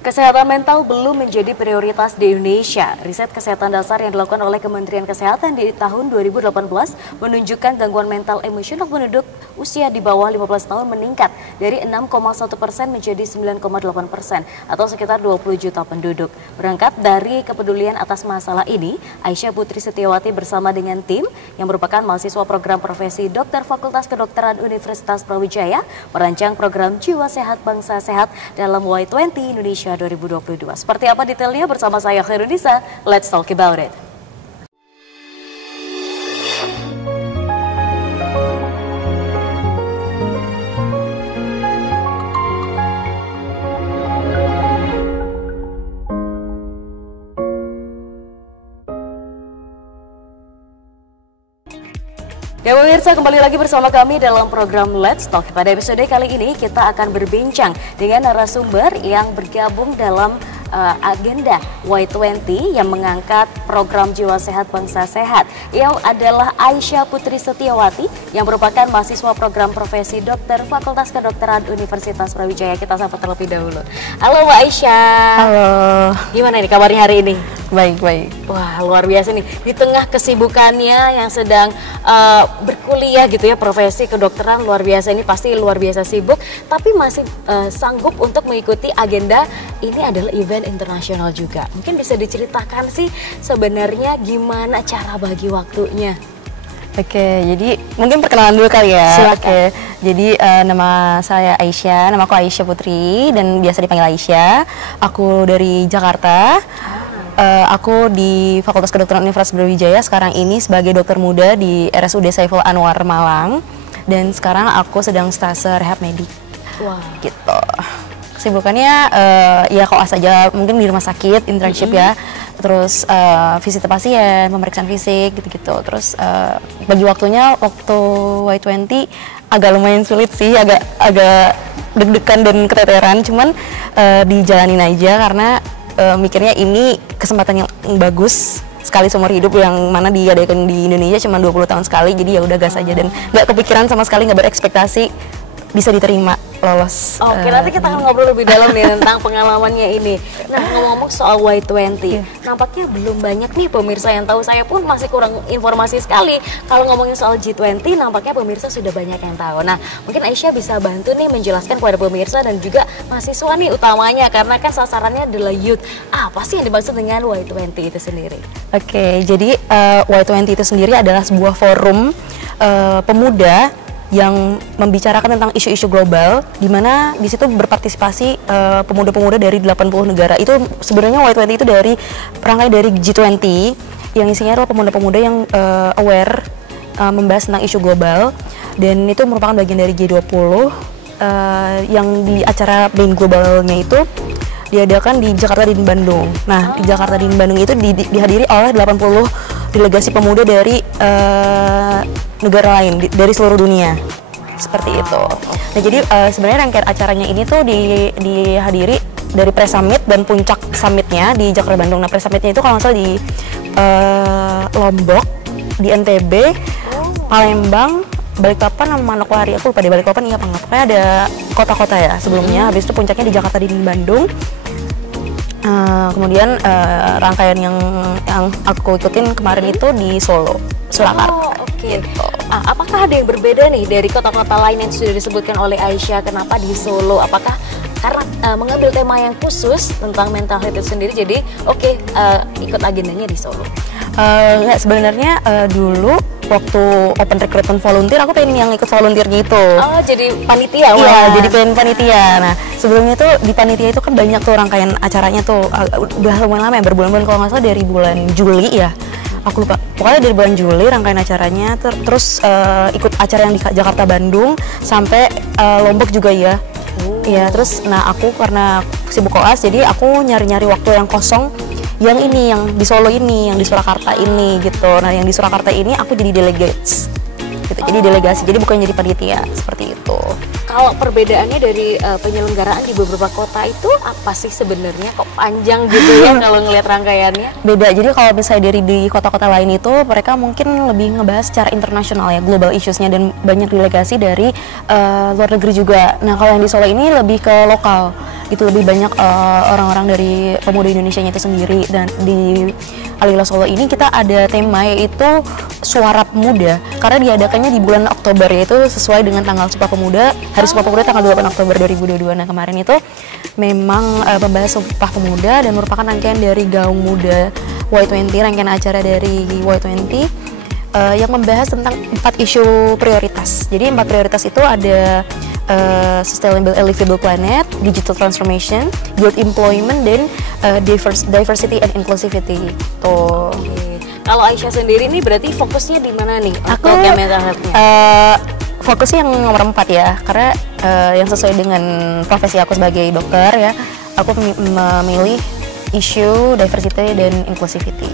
Kesehatan mental belum menjadi prioritas di Indonesia. Riset kesehatan dasar yang dilakukan oleh Kementerian Kesehatan di tahun 2018 menunjukkan gangguan mental emosional penduduk usia di bawah 15 tahun meningkat dari 6,1% menjadi 9,8% atau sekitar 20 juta penduduk. Berangkat dari kepedulian atas masalah ini, Aisyah Putri Setiawati bersama dengan tim yang merupakan mahasiswa program profesi Dokter Fakultas Kedokteran Universitas Brawijaya merancang program Jiwa Sehat Bangsa Sehat dalam Y20 Indonesia 2022. Seperti apa detailnya bersama saya Khairunisa, let's talk about it. Ya pemirsa, kembali lagi bersama kami dalam program Let's Talk. Pada episode kali ini kita akan berbincang dengan narasumber yang bergabung dalam agenda Y20 yang mengangkat program Jiwa Sehat Bangsa Sehat. Yang adalah Aisyah Putri Setiawati yang merupakan mahasiswa program profesi Dokter Fakultas Kedokteran Universitas Brawijaya. Kita sapa terlebih dahulu. Halo Mbak Aisyah. Halo. Gimana nih kabarnya hari ini? Baik. Wah, luar biasa nih. Di tengah kesibukannya yang sedang berkuliah gitu ya, profesi kedokteran luar biasa ini pasti luar biasa sibuk, tapi masih sanggup untuk mengikuti agenda ini adalah event internasional juga. Mungkin bisa diceritakan sih sebenarnya gimana cara bagi waktunya? Oke, jadi mungkin perkenalan dulu kali ya. Silakan. Oke, jadi nama saya Aisyah, nama aku Aisyah Putri dan biasa dipanggil Aisyah. Aku dari Jakarta. Aku di Fakultas Kedokteran Universitas Brawijaya sekarang ini sebagai dokter muda di RSUD Saiful Anwar Malang, dan sekarang aku sedang stase rehab medik. Wah. Gitu. Kesibukannya ya koas aja, mungkin di rumah sakit, internship ya, terus visit pasien, pemeriksaan fisik gitu-gitu. Terus bagi waktunya waktu Y20 agak lumayan sulit sih, agak deg-degan dan keteteran, cuman dijalanin aja karena mikirnya ini kesempatan yang bagus sekali seumur hidup yang mana diadakan di Indonesia cuma 20 tahun sekali, jadi ya udah gas aja dan nggak kepikiran sama sekali, nggak berekspektasi bisa diterima lolos. Oke, nanti kita akan ngobrol lebih dalam nih tentang pengalamannya ini. Nah, ngomong-ngomong soal Y20, nampaknya belum banyak nih pemirsa yang tahu. Saya pun masih kurang informasi sekali. Kalau ngomongin soal G20, nampaknya pemirsa sudah banyak yang tahu. Nah, mungkin Aisyah bisa bantu nih menjelaskan kepada pemirsa dan juga mahasiswa nih utamanya, karena kan sasarannya adalah youth. Apa sih yang dimaksud dengan Y20 itu sendiri? Oke, jadi Y20 itu sendiri adalah sebuah forum pemuda yang membicarakan tentang isu-isu global, di mana di situ berpartisipasi pemuda-pemuda dari 80 negara. Itu sebenarnya Y20 itu dari perangkai dari G20 yang isinya adalah pemuda-pemuda yang aware membahas tentang isu global, dan itu merupakan bagian dari G20 yang di acara main globalnya itu diadakan di Jakarta dan Bandung. Nah, di Jakarta dan Bandung itu dihadiri oleh 80 delegasi pemuda dari negara lain, dari seluruh dunia. Seperti itu. Nah, jadi sebenarnya rangkaian acaranya ini tuh dihadiri dari pre-summit dan puncak summitnya di Jakarta Bandung. Nah, pre-summitnya itu kalau nggak salah di Lombok, di NTB, Palembang, Balikpapan sama Manokwari. Aku lupa di Balikpapan iya apa nggak. Pokoknya ada kota-kota ya sebelumnya. Habis itu puncaknya di Jakarta dan Bandung. Kemudian rangkaian yang aku ikutin kemarin itu di Solo, Surakarta. Oke. Gitu. Apakah ada yang berbeda nih dari kota-kota lain yang sudah disebutkan oleh Aisyah? Kenapa di Solo? Apakah karena mengambil tema yang khusus tentang mental health itu sendiri, jadi ikut agendanya di Solo? Nggak, sebenarnya dulu waktu open recruitment volunteer aku pengen yang ikut volunteernya itu. Oh, jadi panitia? Iya, jadi pengen panitia. Nah, sebelumnya tuh di panitia itu kan banyak tuh rangkaian acaranya tuh, udah lumayan lama ya, berbulan-bulan, kalau nggak salah dari bulan Juli ya. Aku lupa, pokoknya dari bulan Juli rangkaian acaranya, terus ikut acara yang di Jakarta Bandung sampai Lombok juga ya. Iya, terus nah aku karena sibuk koas, jadi aku nyari-nyari waktu yang kosong yang ini, yang di Solo ini, yang di Surakarta ini gitu. Nah, yang di Surakarta ini aku jadi delegates gitu. Jadi delegasi, jadi bukan jadi panitia, seperti itu. Kalau perbedaannya dari penyelenggaraan di beberapa kota itu apa sih sebenarnya? Kok panjang gitu ya kalau ngelihat rangkaiannya? Beda, jadi kalau misalnya dari di kota-kota lain itu mereka mungkin lebih ngebahas secara internasional ya, global issues-nya, dan banyak delegasi dari luar negeri juga. Nah, kalau yang di Solo ini lebih ke lokal. itu lebih banyak orang-orang dari pemuda Indonesia itu sendiri. Dan di Alila Solo ini kita ada tema yaitu Suara Pemuda, karena diadakannya di bulan Oktober, yaitu sesuai dengan tanggal Sumpah Pemuda, Hari Sumpah Pemuda tanggal 8 Oktober 2022. Nah kemarin itu memang membahas Sumpah Pemuda dan merupakan rangkaian dari Gaung Muda Y20, rangkaian acara dari Y20 yang membahas tentang 4 isu prioritas. Jadi 4 prioritas itu ada Sustainable and Livable Planet, Digital Transformation, Youth Employment, dan Diversity and Inclusivity. Tuh. Kalau Aisyah sendiri nih berarti fokusnya di mana nih? Aku mental health-nya? Fokusnya yang nomor 4 ya, karena yang sesuai dengan profesi aku sebagai dokter ya, aku memilih isu diversity dan inclusivity.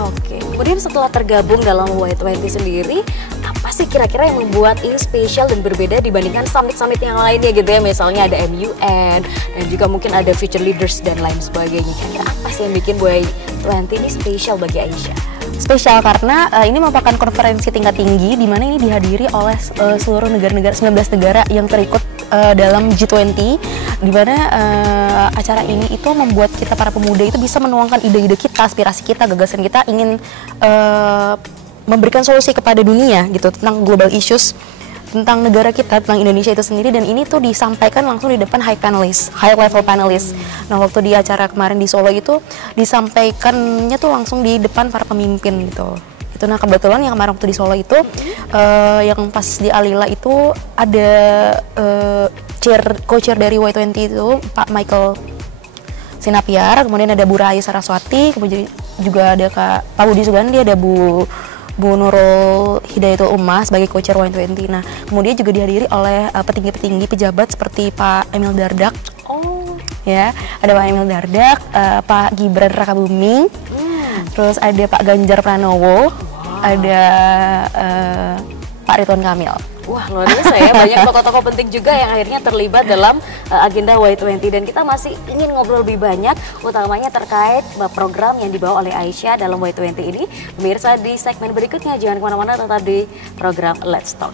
Oke, kemudian setelah tergabung dalam Y20 sendiri, apa sih kira-kira yang membuat ini spesial dan berbeda dibandingkan summit-summit yang lainnya gitu ya? Misalnya ada MUN, dan juga mungkin ada Future Leaders dan lain sebagainya. Kira-kira apa sih yang bikin Y20 ini spesial bagi Aisyah? Spesial karena ini merupakan konferensi tingkat tinggi di mana ini dihadiri oleh seluruh negara-negara, 19 negara yang terikut dalam G20, di mana acara ini itu membuat kita para pemuda itu bisa menuangkan ide-ide kita, aspirasi kita, gagasan kita, ingin memberikan solusi kepada dunia gitu tentang global issues, tentang negara kita, tentang Indonesia itu sendiri. Dan ini tuh disampaikan langsung di depan high level panelist. Nah waktu di acara kemarin di Solo itu disampaikannya tuh langsung di depan para pemimpin gitu. Itu nah kebetulan yang kemarin waktu di Solo itu yang pas di Alila itu ada co-chair dari Y20 itu Pak Michael Sinapiar, kemudian ada Bu Rahayu Saraswati, kemudian juga ada Pak Budi Sugandi, ada Bu Nurul Hidayatul Ummah sebagai co-chair Y20. Nah, kemudian juga dihadiri oleh petinggi-petinggi pejabat seperti Pak Emil Dardak. Ya, ada Pak Emil Dardak, Pak Gibran Rakabuming, terus ada Pak Ganjar Pranowo, ada Pak Ridwan Kamil. Wah, luar biasa ya, banyak tokoh-tokoh penting juga yang akhirnya terlibat dalam agenda Y20, dan kita masih ingin ngobrol lebih banyak, utamanya terkait program yang dibawa oleh Aisyah dalam Y20 ini. Pemirsa, di segmen berikutnya jangan kemana-mana, tetap di program Let's Talk.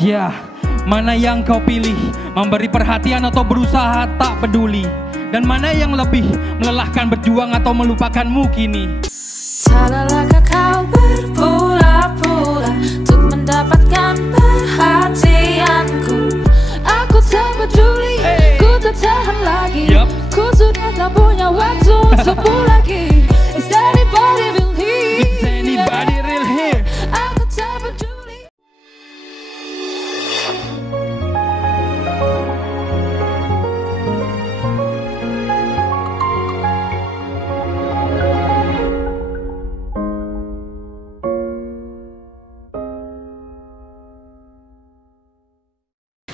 Ya, mana yang kau pilih? Memberi perhatian atau berusaha tak peduli? Dan mana yang lebih melelahkan, berjuang atau melupakanmu kini? Tak lelahkah kau berpura-pura untuk mendapatkan perhatianku? Aku tak peduli, ku tak tahan lagi. Ku sudah tak punya waktu untukmu lagi. Is anybody real here? Is anybody real here? Aku tak peduli.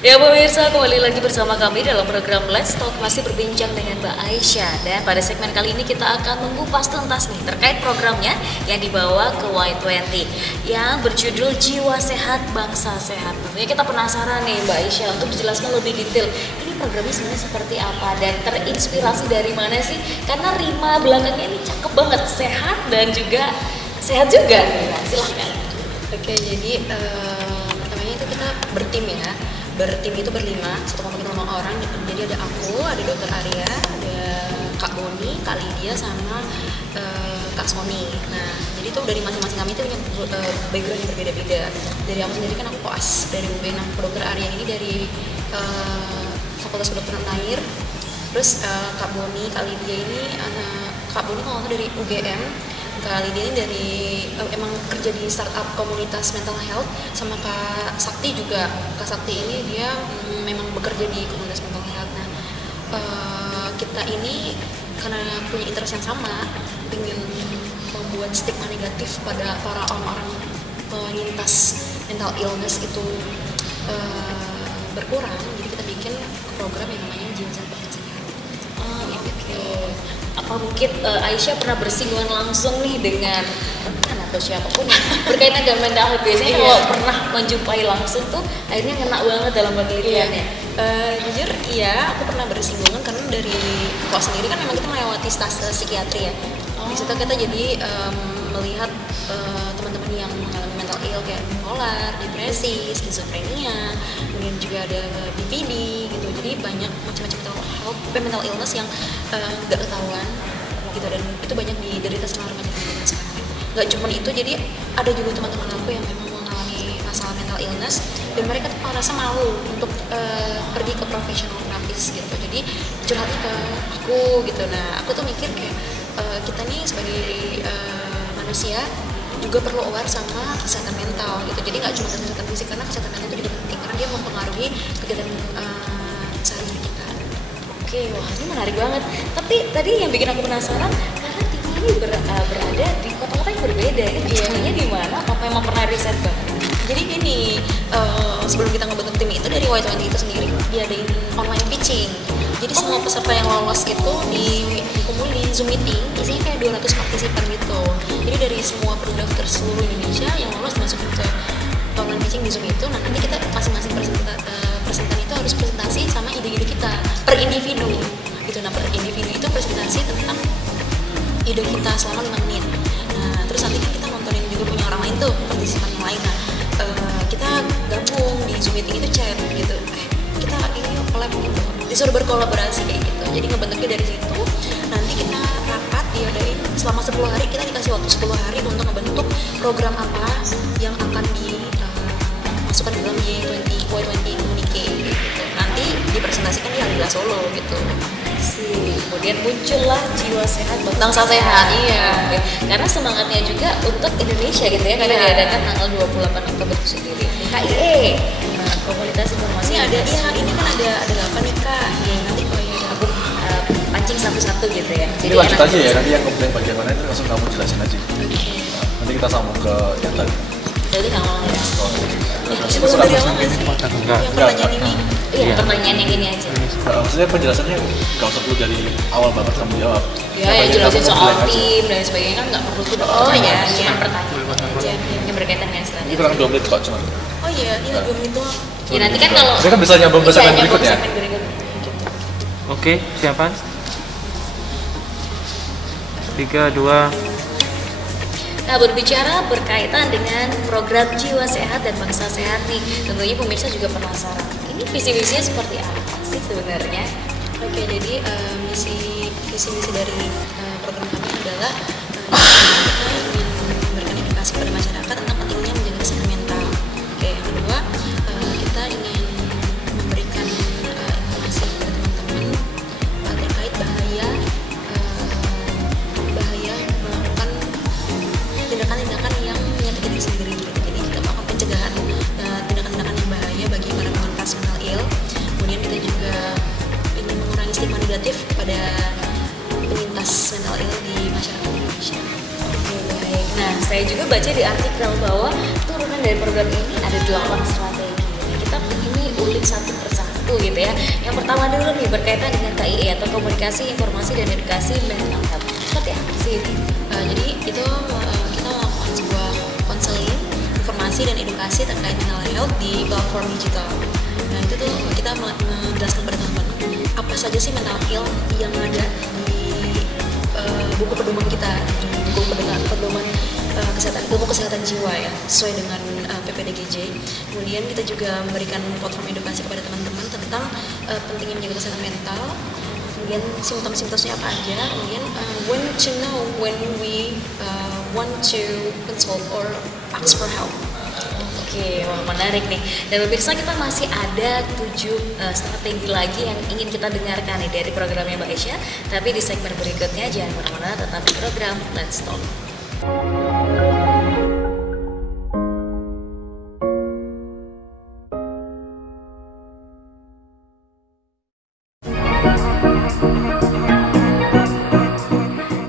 Ya pemirsa, kembali lagi bersama kami dalam program Let's Talk, masih berbincang dengan Mbak Aisyah. Dan pada segmen kali ini kita akan mengupas tuntas nih terkait programnya yang dibawa ke Y20 yang berjudul Jiwa Sehat Bangsa Sehat. Tentunya kita penasaran nih Mbak Aisyah untuk dijelaskan lebih detail, ini programnya sebenarnya seperti apa dan terinspirasi dari mana sih? Karena rima belakangnya ini cakep banget, sehat dan juga sehat juga. Nah, silahkan. Oke, jadi pertamanya itu kita bertim ya. Bertim itu berlima, satu kelompok 5 orang. Jadi ada aku, ada Dokter Arya, ada Kak Boni, Kak Lydia, sama Kak Sony. Nah, jadi itu dari masing-masing kami itu punya background yang berbeda-beda. Dari aku sendiri kan aku koas dari UB. Nah, Dokter Arya ini dari Fakultas Kedokteran Air. Terus Kak Boni, Kak Lydia ini, Kak Boni kalau dari UGM. Kak Lydia ini dari emang kerja di startup komunitas mental health, sama Kak Sakti juga. Kak Sakti ini dia memang bekerja di komunitas mental health. Nah, kita ini karena punya interest yang sama, ingin membuat stigma negatif pada para orang-orang penyintas mental illness itu berkurang. Jadi kita bikin program yang namanya Jiwa Sehat Bangsa Sehat. Apa mungkin Aisyah pernah bersinggungan langsung nih dengan rekan atau siapapun yang berkaitan dengan mental health? Biasanya kalau pernah menjumpai langsung tuh akhirnya ngena banget dalam penelitiannya. Jujur iya, aku pernah bersinggungan karena dari kok sendiri kan memang kita melewati stase psikiatri ya. Di situ kita jadi melihat teman-teman yang mengalami mental ill kayak bipolar, depresi, skizofrenia, kemudian juga ada BPD gitu. Jadi banyak macam-macam mental illness yang nggak ketahuan gitu, dan itu banyak diderita sama remaja teman-teman sekarang. Nggak cuma itu, jadi ada juga teman-teman aku yang memang mengalami masalah mental illness dan mereka tuh merasa malu untuk pergi ke profesional terapis gitu. Jadi curhatnya ke aku gitu. Nah aku tuh mikir kayak kita nih sebagai manusia juga perlu aware sama kesehatan mental gitu. Jadi nggak cuma kesehatan fisik, karena kesehatan mental itu juga penting karena dia mempengaruhi kegiatan sehari-hari kita. Oke, wah ini menarik banget. Tapi tadi yang bikin aku penasaran, karena tim ini berada di kota-kota yang berbeda. Ini perjalanannya di mana? Apa memang pernah riset banget? Jadi gini, sebelum kita ngebentuk tim itu dari Y20 itu sendiri diadain online pitching. Jadi semua peserta yang lolos itu dikumpulin di Zoom meeting, isinya kayak 200 partisipan gitu. Jadi dari semua pendaftar seluruh Indonesia yang lolos dimasukin ke online pitching di Zoom itu. Nah nanti kita masing-masing presentan itu harus presentasi sama ide-ide kita per individu gitu. Nah per individu itu presentasi tentang ide kita selama 5 menit. Nah terus nanti kan kita nontonin juga punya orang lain tuh, partisipan yang lain. Nah kita gabung di Zoom meeting itu chat gitu, kita ini yuk collab gitu, disuruh berkolaborasi kayak gitu. Jadi ngebentuknya dari situ. Nanti kita rapat diadain selama 10 hari, kita dikasih waktu 10 hari untuk ngebentuk program apa yang akan dimasukkan ke dalam Y20 Communique gitu. Nanti dipresentasikan di Alila Solo gitu. Kemudian muncullah jiwa sehat bangsa sehat, iya. Karena semangatnya juga untuk Indonesia gitu ya, karena diadakan tanggal 28 Oktober itu sendiri. KIE, komunitas informasi. Ini ada, ya ini kan ada apa nih Kak? Nanti aku pancing satu-satu gitu ya. Jadi lanjut aja ya, nanti yang komplain bagian mana itu langsung kamu jelasin aja. Nanti kita sambung ke yang tadi. Jadi nggak mau ya. Sebelum dari awal nggak sih? Yang pertanyaan ini? Iya, pertanyaan yang ini aja. Maksudnya penjelasannya nggak usah perlu dari awal banget kamu jawab. Ya, yang jelasin soal tim dan sebagainya kan nggak perlu tuh. Oh ya, cuma pertanyaan aja yang berkaitan dengan strategi. Ini kurang 2 menit kok cuma. Oh iya, 2 menit doang. Ya nanti kan kalau saya kan bisa nyambung ke segmen berikutnya. Oke, siapa? 3, 2. Nah, berbicara berkaitan dengan program Jiwa Sehat dan Bangsa Sehat nih, tentunya pemirsa juga penasaran. Ini visi-misinya seperti apa sih sebenarnya? Oke, jadi visi-misi dari program kami adalah kita ingin memberikan edukasi pada masyarakat tentang pentingnya menjaga kesehatan mental. Oke, yang kedua kita ingin memberikan informasi kepada teman-teman terkait bahaya melakukan tindakan-tindakan yang menyakiti diri sendiri gitu. Jadi kita melakukan pencegahan tindakan-tindakan yang bahaya bagi para penyintas mental ill. Kemudian kita juga ingin mengurangi stigma negatif pada penyintas mental ill di masyarakat Indonesia. Oke, baik. Nah, saya juga baca di artikel bahwa turunan dari program ini ada 8 strategi. Nah, kita ini ulik satu persatu gitu ya. Yang pertama dulu nih berkaitan dengan KIE atau komunikasi, informasi, dan edukasi mental health. Seperti apa sih ini? Jadi itu kita melakukan sebuah konseling, informasi dan edukasi terkait mental health di platform digital. Nah itu tuh kita menjelaskan pada teman-teman apa saja sih mental ill yang ada di buku pedoman kita, buku pedoman ilmu kesehatan jiwa ya, sesuai dengan PPDGJ. Kemudian kita juga memberikan platform edukasi kepada teman-teman tentang pentingnya menjaga kesehatan mental. Kemudian simptom-simptomnya apa aja, kemudian when to know when we want to consult or ask for help. Oke, wah menarik nih. Dan pemirsa, kita masih ada 7 strategi lagi yang ingin kita dengarkan nih dari programnya Mbak Aisyah. Tapi di segmen berikutnya jangan kemana-mana, tetap di program Let's Talk.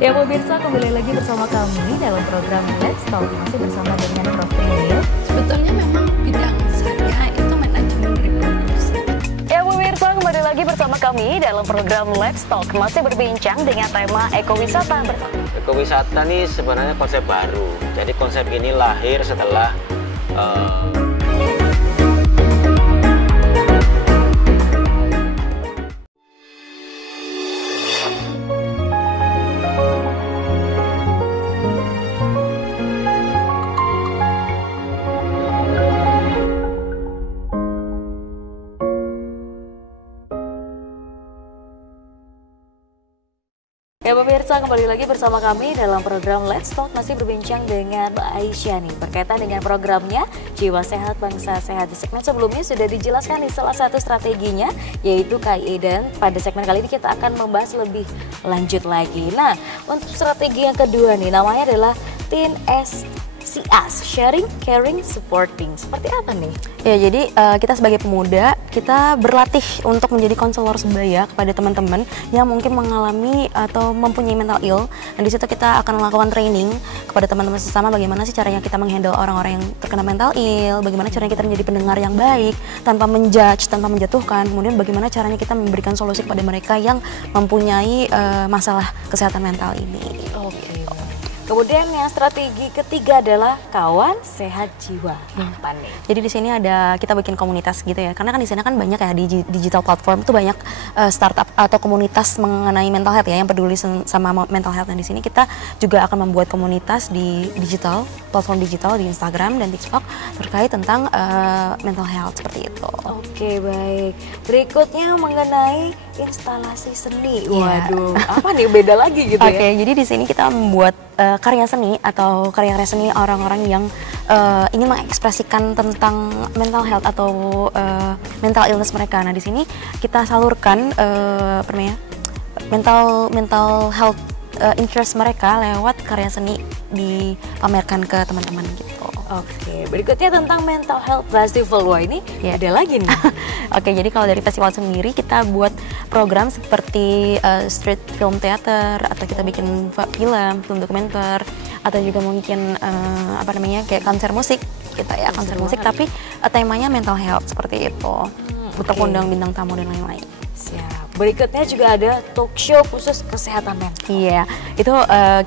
Ya pemirsa, kembali lagi bersama kami dalam program Let's Talk, masih bersama dengan Prof. Trinil. Sebetulnya memang bidang saya itu manajemen reproduksi. Ya pemirsa, kembali lagi bersama kami dalam program Let's Talk, masih berbincang dengan tema ekowisata bersama. Ekowisata ini sebenarnya konsep baru. Jadi konsep ini lahir setelah kembali lagi bersama kami dalam program Let's Talk, masih berbincang dengan Mbak Aisyah nih berkaitan dengan programnya Jiwa Sehat Bangsa Sehat. Di segmen sebelumnya sudah dijelaskan nih salah satu strateginya yaitu KIE, dan pada segmen kali ini kita akan membahas lebih lanjut lagi. Nah, untuk strategi yang kedua nih namanya adalah Teen SCS, Sharing, Caring, Supporting. Seperti apa nih? Ya, jadi kita sebagai pemuda, kita berlatih untuk menjadi konselor sebaya kepada teman-teman yang mungkin mengalami atau mempunyai mental ill. Dan di situ kita akan melakukan training kepada teman-teman sesama bagaimana sih caranya kita menghandle orang-orang yang terkena mental ill, bagaimana caranya kita menjadi pendengar yang baik tanpa menjudge, tanpa menjatuhkan. Kemudian bagaimana caranya kita memberikan solusi kepada mereka yang mempunyai masalah kesehatan mental ini. Oke. Kemudian yang strategi ketiga adalah kawan sehat jiwa. Apa nih? Jadi di sini ada kita bikin komunitas gitu ya. Karena kan di sana kan banyak ya di digital platform itu banyak startup atau komunitas mengenai mental health ya yang peduli sama mental health. Dan di sini kita juga akan membuat komunitas di digital, platform digital di Instagram dan TikTok terkait tentang mental health seperti itu. Oke, baik. Berikutnya mengenai instalasi seni. Waduh, apa nih beda lagi gitu ya? Oke, jadi di sini kita membuat karya seni atau karya seni orang-orang yang ingin mengekspresikan tentang mental health atau mental illness mereka. Nah, di sini kita salurkan mental health interest mereka lewat karya seni dipamerkan ke teman-teman gitu. Oke, berikutnya tentang mental health festival. Wah, ini ada lagi nih. Oke, jadi kalau dari festival sendiri kita buat program seperti street film theater, atau kita bikin film dokumenter, atau juga mungkin kayak konser musik kita ya, konser musik tapi temanya mental health seperti itu. Untuk undang bintang tamu dan lain-lain. Siap. Berikutnya juga ada talk show khusus kesehatan mental. Iya, itu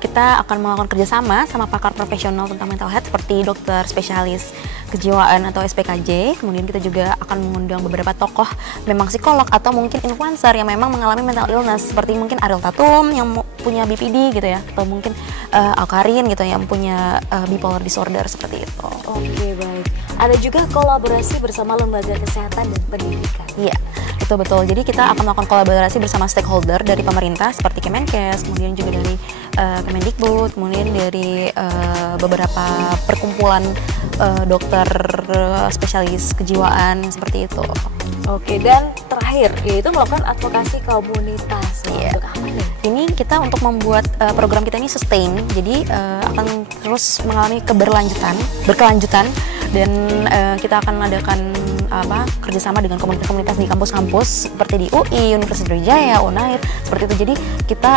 kita akan melakukan kerjasama sama pakar profesional tentang mental health seperti dokter spesialis kejiwaan atau SPKJ. Kemudian kita juga akan mengundang beberapa tokoh, memang psikolog atau mungkin influencer yang memang mengalami mental illness seperti mungkin Ariel Tatum yang punya BPD gitu ya, atau mungkin Alkarin gitu yang punya bipolar disorder seperti itu. Oke, baik. Ada juga kolaborasi bersama lembaga kesehatan dan pendidikan. Iya, betul-betul. Jadi kita akan melakukan kolaborasi bersama stakeholder dari pemerintah seperti Kemenkes, kemudian juga dari Kemendikbud, kemudian dari beberapa perkumpulan dokter spesialis kejiwaan seperti itu. Oke, dan terakhir yaitu melakukan advokasi komunitas. Iya. Untuk apa nih? Ini kita untuk membuat program kita ini sustain, jadi akan terus mengalami berkelanjutan, dan kita akan mengadakan kerjasama dengan komunitas-komunitas di kampus-kampus seperti di UI, Universitas Brawijaya, UNAIR, seperti itu. Jadi kita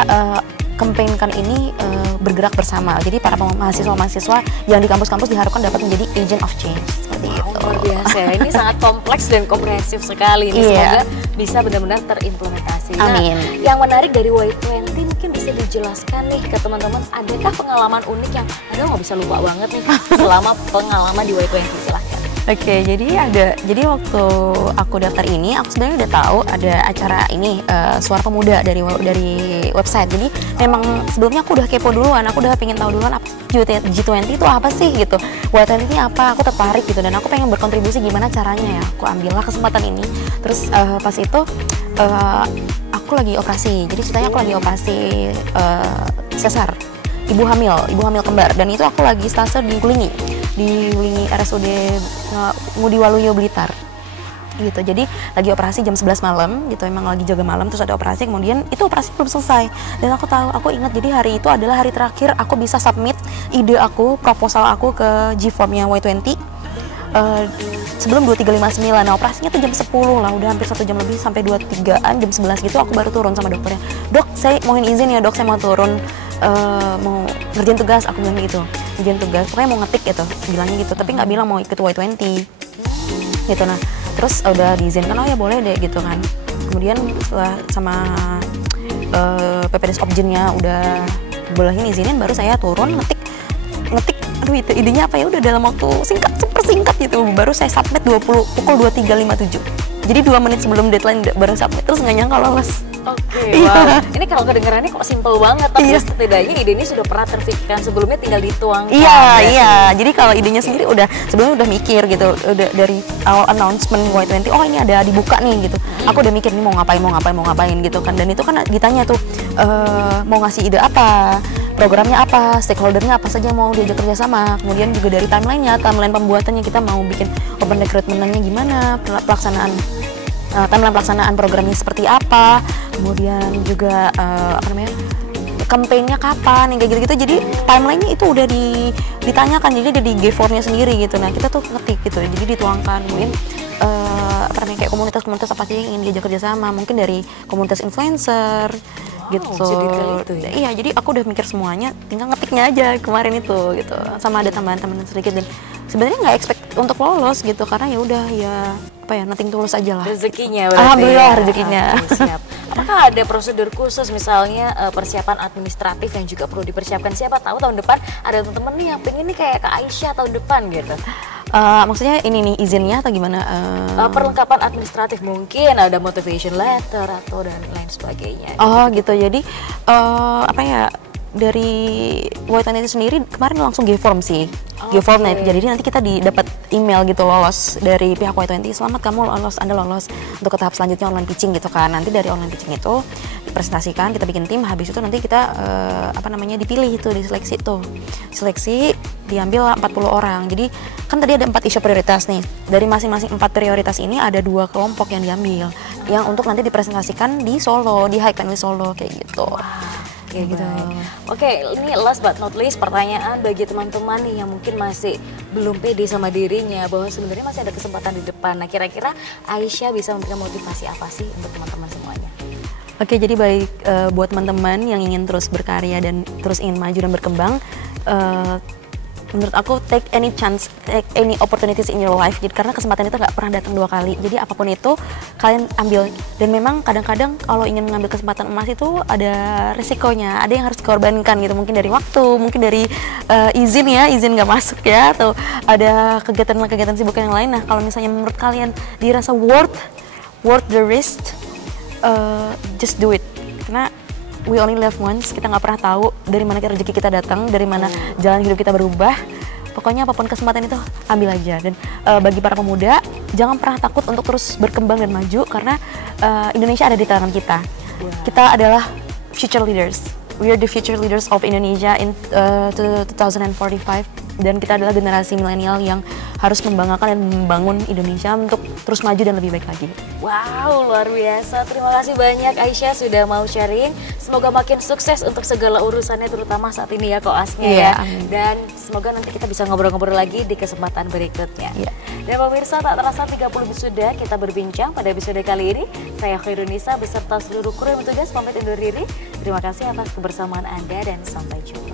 campaign-kan ini bergerak bersama. Jadi para mahasiswa-mahasiswa yang di kampus-kampus diharapkan dapat menjadi agent of change seperti itu. Luar biasa. Ini sangat kompleks dan komprehensif sekali. Ini semoga bisa benar-benar terimplementasi. Amin. Nah, yang menarik dari Y20 mungkin bisa dijelaskan nih ke teman-teman, adakah pengalaman unik yang nggak bisa lupa banget nih selama pengalaman di Y20? Silahkan. Oke, jadi waktu aku daftar ini, aku sebenarnya udah tahu ada acara ini Suara Pemuda dari website. Jadi memang sebelumnya aku udah kepo duluan, aku udah pengen tahu duluan apa G20 itu apa sih gitu, Y20 ini apa, aku tertarik gitu, dan aku pengen berkontribusi gimana caranya ya. Aku ambillah kesempatan ini. Terus pas itu aku lagi operasi, jadi ceritanya aku lagi operasi sesar, ibu hamil kembar, dan itu aku lagi stase di Wulingi RSUD Ngudi Waluyo Blitar gitu. Jadi lagi operasi jam 11 malam gitu, emang lagi jaga malam, terus ada operasi, kemudian itu operasi belum selesai, dan aku ingat, jadi hari itu adalah hari terakhir aku bisa submit ide aku, proposal aku ke G-Formnya Y20 sebelum 23.59. Nah, operasinya tuh jam 10 lah, udah hampir 1 jam lebih, sampai 23-an, jam 11 gitu aku baru turun sama dokternya. Dok, saya mohon izin ya dok, saya mau turun, mau ngerjain tugas, aku bilang gitu, ngerjain tugas, pokoknya mau ngetik gitu, bilangnya gitu, tapi nggak bilang mau ikut Y20 gitu. Nah, terus udah diizinkan, oh ya boleh deh gitu kan. Kemudian setelah sama PPDS Opjennya udah bolehin izinin, baru saya turun ngetik, aduh itu idenya apa ya, udah dalam waktu super singkat gitu, baru saya submit pukul 23.57. Jadi 2 menit sebelum deadline baru submit, terus nggak nyangka lolos. Oke, wow. Ini kalau kedengarannya kok simple banget, tapi setidaknya ide ini sudah pernah terfikirkan sebelumnya, tinggal dituangkan. Iya. Jadi kalau idenya sendiri sebelumnya udah mikir gitu, udah dari awal announcement Y20, oh ini ada dibuka nih gitu. Aku udah mikir nih mau ngapain gitu kan. Dan itu kan ditanya tuh mau ngasih ide apa, programnya apa, stakeholdernya apa saja mau diajak kerjasama. Kemudian juga dari timeline pembuatannya, kita mau bikin open recruitment-nya gimana, timeline pelaksanaan programnya seperti apa, kemudian juga campaign-nya kapan, kayak gitu-gitu. Jadi timeline-nya itu udah ditanyakan, jadi ada di G4-nya sendiri gitu. Nah kita tuh ngetik gitu, jadi dituangkan. Kemudian kayak komunitas-komunitas apa sih yang ingin diajak kerjasama, mungkin dari komunitas influencer gitu. Itu ya? Iya, jadi aku udah mikir semuanya, tinggal ngetiknya aja kemarin itu gitu. Sama ada tambahan-tambahan sedikit, dan sebenarnya nggak expect untuk lolos gitu, karena ya udah nothing tulus aja lah. Rezekinya Alhamdulillah rezekinya. Siap. Apakah ada prosedur khusus, misalnya persiapan administratif yang juga perlu dipersiapkan? Siapa tahu tahun depan ada teman-teman nih yang pengen nih kayak Kak Aisyah tahun depan gitu. Maksudnya ini nih izinnya atau gimana? Perlengkapan administratif, mungkin ada motivation letter atau dan lain sebagainya. Oh gitu. Jadi dari Y20 itu sendiri kemarin langsung G-form sih. G-form, jadi nanti kita dapat email gitu lolos dari pihak Y20, selamat kamu lolos, Anda lolos untuk ke tahap selanjutnya online pitching gitu kan. Nanti dari online pitching itu dipresentasikan, kita bikin tim, habis itu nanti kita dipilih itu, diseleksi tuh. Seleksi diambil 40 orang. Jadi kan tadi ada 4 isu prioritas nih. Dari masing-masing 4 prioritas ini ada 2 kelompok yang diambil, yang untuk nanti dipresentasikan di Solo, di High Panel Solo kayak gitu. Kayak gitu. Oke, ini last but not least, pertanyaan bagi teman-teman nih yang mungkin masih belum pede sama dirinya, bahwa sebenarnya masih ada kesempatan di depan. Nah, kira-kira Aisyah bisa memberikan motivasi apa sih untuk teman-teman semuanya? Oke, jadi baik buat teman-teman yang ingin terus berkarya dan terus ingin maju dan berkembang, menurut aku take any chance, take any opportunities in your life. Jadi karena kesempatan itu nggak pernah datang 2 kali. Jadi apapun itu kalian ambil. Dan memang kadang-kadang kalau ingin mengambil kesempatan emas itu ada resikonya, ada yang harus dikorbankan gitu. Mungkin dari waktu, mungkin dari izin nggak masuk ya, atau ada kegiatan-kegiatan sibuk yang lain. Nah kalau misalnya menurut kalian dirasa worth the risk, just do it. Karena we only live once, kita nggak pernah tahu dari mana rezeki kita datang, dari mana jalan hidup kita berubah. Pokoknya apapun kesempatan itu ambil aja. Dan bagi para pemuda, jangan pernah takut untuk terus berkembang dan maju, karena Indonesia ada di tangan kita. Kita adalah future leaders. We are the future leaders of Indonesia in 2045. Dan kita adalah generasi milenial yang harus membanggakan dan membangun Indonesia untuk terus maju dan lebih baik lagi. Wow, luar biasa. Terima kasih banyak Aisyah sudah mau sharing. Semoga makin sukses untuk segala urusannya, terutama saat ini ya koasnya ya. Amin. Dan semoga nanti kita bisa ngobrol-ngobrol lagi di kesempatan berikutnya. Dan pemirsa, tak terasa 30 sudah kita berbincang pada episode kali ini. Saya Khairunisa beserta seluruh kru yang bertugas pamit undur diri. Terima kasih atas kebersamaan Anda dan sampai jumpa.